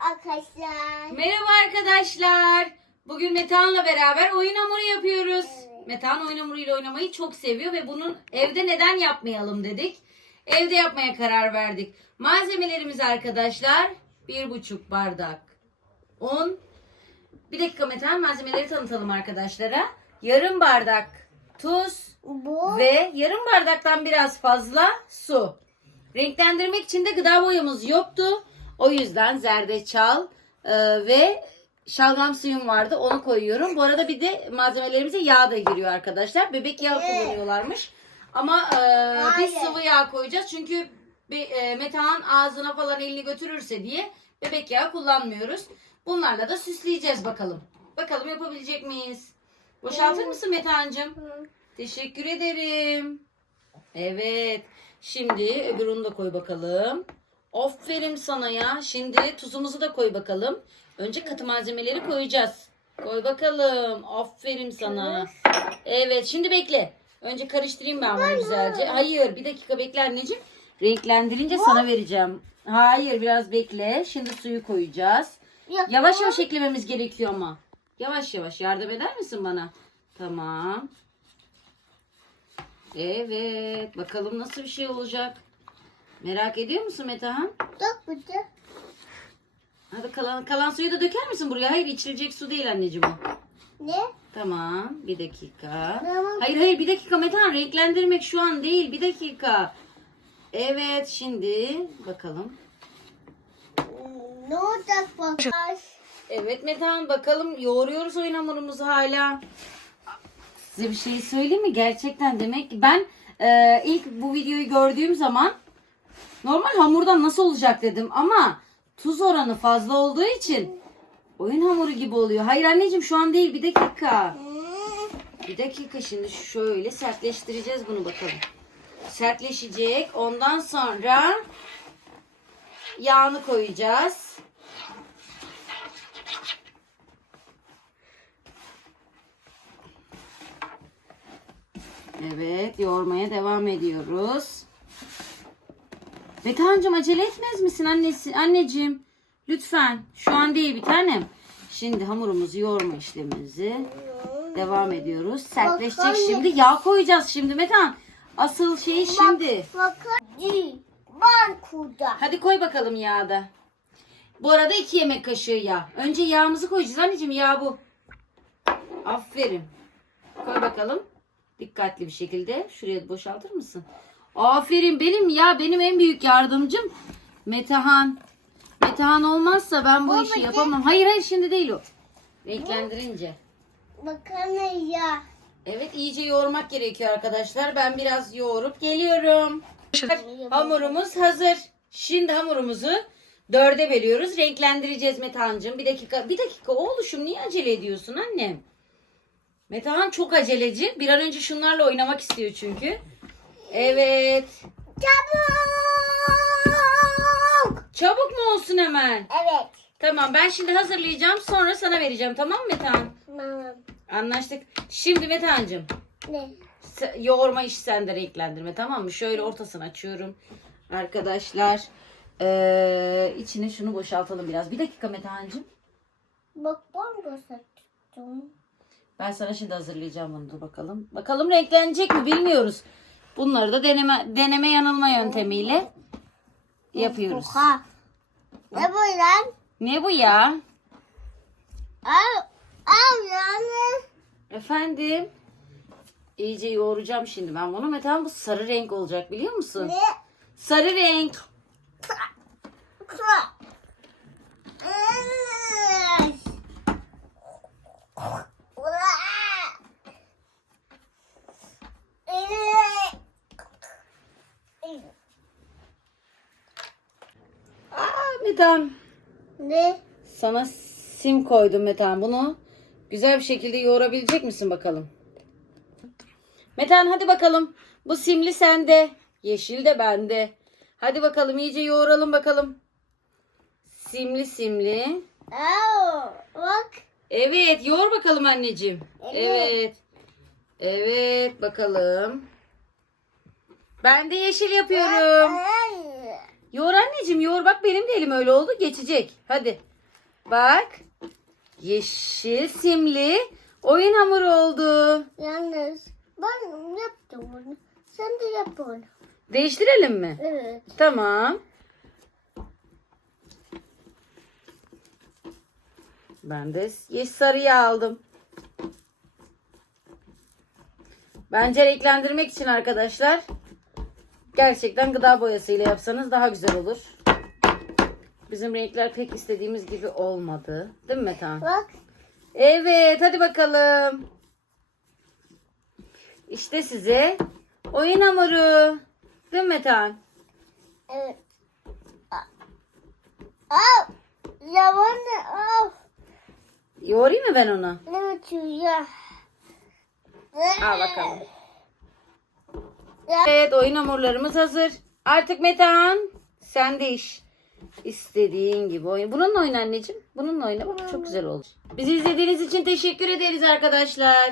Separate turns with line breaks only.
arkadaşlar.
Merhaba arkadaşlar. Bugün Metehan'la beraber oyun hamuru yapıyoruz.
Evet.
Metehan oyun hamuruyla oynamayı çok seviyor ve bunun evde neden yapmayalım dedik. Evde yapmaya karar verdik. Malzemelerimiz arkadaşlar bir buçuk bardak un. Bir dakika Metehan malzemeleri tanıtalım arkadaşlara. Yarım bardak tuz
Bu
ve yarım bardaktan biraz fazla su. Renklendirmek için de gıda boyamız yoktu. O yüzden zerdeçal e, ve şalgam suyum vardı. Onu koyuyorum. Bu arada bir de malzemelerimize yağ da giriyor arkadaşlar. Bebek yağı kullanıyorlarmış. Ama e, biz
Hayır.
sıvı yağ koyacağız. Çünkü bir, e, Metehan ağzına falan elini götürürse diye bebek yağı kullanmıyoruz. Bunlarla da süsleyeceğiz bakalım. Bakalım yapabilecek miyiz? Boşaltır mısın Metehan'cığım? Teşekkür ederim. Evet. Şimdi öbür unu da koy bakalım. Aferin sana ya. Şimdi tuzumuzu da koy bakalım. Önce katı malzemeleri koyacağız. Koy bakalım. Aferin sana. Evet şimdi bekle. Önce karıştırayım ben bunu güzelce. Hayır bir dakika bekle anneciğim. Renklendirince sana vereceğim. Hayır biraz bekle. Şimdi suyu koyacağız. Yavaş yavaş eklememiz gerekiyor ama. Yavaş yavaş yardım eder misin bana? Tamam. Evet. Bakalım nasıl bir şey olacak. Merak ediyor musun Metehan?
Dök burada.
Hadi kalan, kalan suyu da döker misin buraya? Hayır içilecek su değil anneciğim o.
Ne?
Tamam. Bir dakika.
Tamam.
Hayır hayır bir dakika Metehan. Renklendirmek şu an değil. Bir dakika. Evet şimdi bakalım.
Ne olacak bak?
Evet Metehan bakalım yoğuruyoruz oyun hamurumuzu hala. Size bir şey söyleyeyim mi? Gerçekten demek ki ben e, ilk bu videoyu gördüğüm zaman normal hamurdan nasıl olacak dedim ama tuz oranı fazla olduğu için oyun hamuru gibi oluyor. Hayır anneciğim şu an değil bir dakika. Bir dakika şimdi şöyle sertleştireceğiz bunu bakalım. Sertleşecek. Ondan sonra yağını koyacağız. Evet, yoğurmaya devam ediyoruz. Metehan'cığım acele etmez misin annesi, anneciğim? Lütfen. Şu an değil bir tanem. Şimdi hamurumuzu yoğurma işlemimizi devam ediyoruz. Sertleşecek şimdi. Yağ koyacağız şimdi Metehan. Asıl şeyi şimdi. Hadi koy bakalım yağda. Bu arada iki yemek kaşığı yağ. Önce yağımızı koyacağız anneciğim. Yağ bu. Aferin. Koy bakalım. Dikkatli bir şekilde. Şuraya boşaltır mısın? Aferin benim ya. Benim en büyük yardımcım Metehan. Metehan olmazsa ben bu işi
Babacığım.
yapamam. Hayır hayır şimdi değil o. Renklendirince.
Bakın ya.
Evet iyice yoğurmak gerekiyor arkadaşlar. Ben biraz yoğurup geliyorum. Hamurumuz hazır. Şimdi hamurumuzu dörde bölüyoruz. Renklendireceğiz Metehan'cığım. Bir dakika, bir dakika oğluşum niye acele ediyorsun annem? Metehan çok aceleci. Bir an önce şunlarla oynamak istiyor çünkü. Evet.
Çabuk.
Çabuk mu olsun hemen?
Evet.
Tamam ben şimdi hazırlayacağım. Sonra sana vereceğim. Tamam mı Metehan?
Tamam.
Anlaştık. Şimdi Metehan'cığım.
Ne?
Yoğurma işi sende renklendirme tamam mı? Şöyle ortasını açıyorum. Arkadaşlar ee, içine şunu boşaltalım biraz. Bir dakika Metehan'cığım.
Bak ben gösterdim.
Ben sana şimdi hazırlayacağım bunu. Dur bakalım. Bakalım renklenecek mi bilmiyoruz. Bunları da deneme deneme yanılma yöntemiyle yapıyoruz.
Oha. Ne bu lan?
Ne bu ya?
Al. Al yani.
Efendim? İyice yoğuracağım şimdi ben bunu. Metehan bu sarı renk olacak biliyor musun?
Ne?
Sarı renk.
Kra. Evet. Ura. Evet.
Aa Metehan.
Ne?
Sana sim koydum Metehan. Bunu güzel bir şekilde yoğurabilecek misin bakalım? Metehan hadi bakalım. Bu simli sende. Yeşil de bende. Hadi bakalım iyice yoğuralım bakalım. Simli simli.
Aa, bak.
Evet yoğur bakalım anneciğim.
Evet.
Evet. Evet bakalım. Ben de yeşil yapıyorum.
Ay.
Yoğur anneciğim yoğur. Bak benim de elim öyle oldu. Geçecek. Hadi. Bak. Yeşil simli oyun hamuru oldu.
Yalnız ben yaptım bunu. Sen de yap bunu.
Değiştirelim mi?
Evet.
Tamam. Ben de yeşil sarıyı aldım. Bence renklendirmek için arkadaşlar gerçekten gıda boyasıyla yapsanız daha güzel olur. Bizim renkler pek istediğimiz gibi olmadı. Değil mi Metehan?
Bak.
Evet hadi bakalım. İşte size oyun hamuru. Değil mi Metehan?
Evet. Al. Ya bana al.
Yoğurayım mı ben onu?
Evet ya.
Al bakalım. Evet oyun hamurlarımız hazır. Artık Metehan sen de iş. İstediğin gibi oyun. Bununla oyna anneciğim. Bununla oyna bak çok güzel olur. Bizi izlediğiniz için teşekkür ederiz arkadaşlar.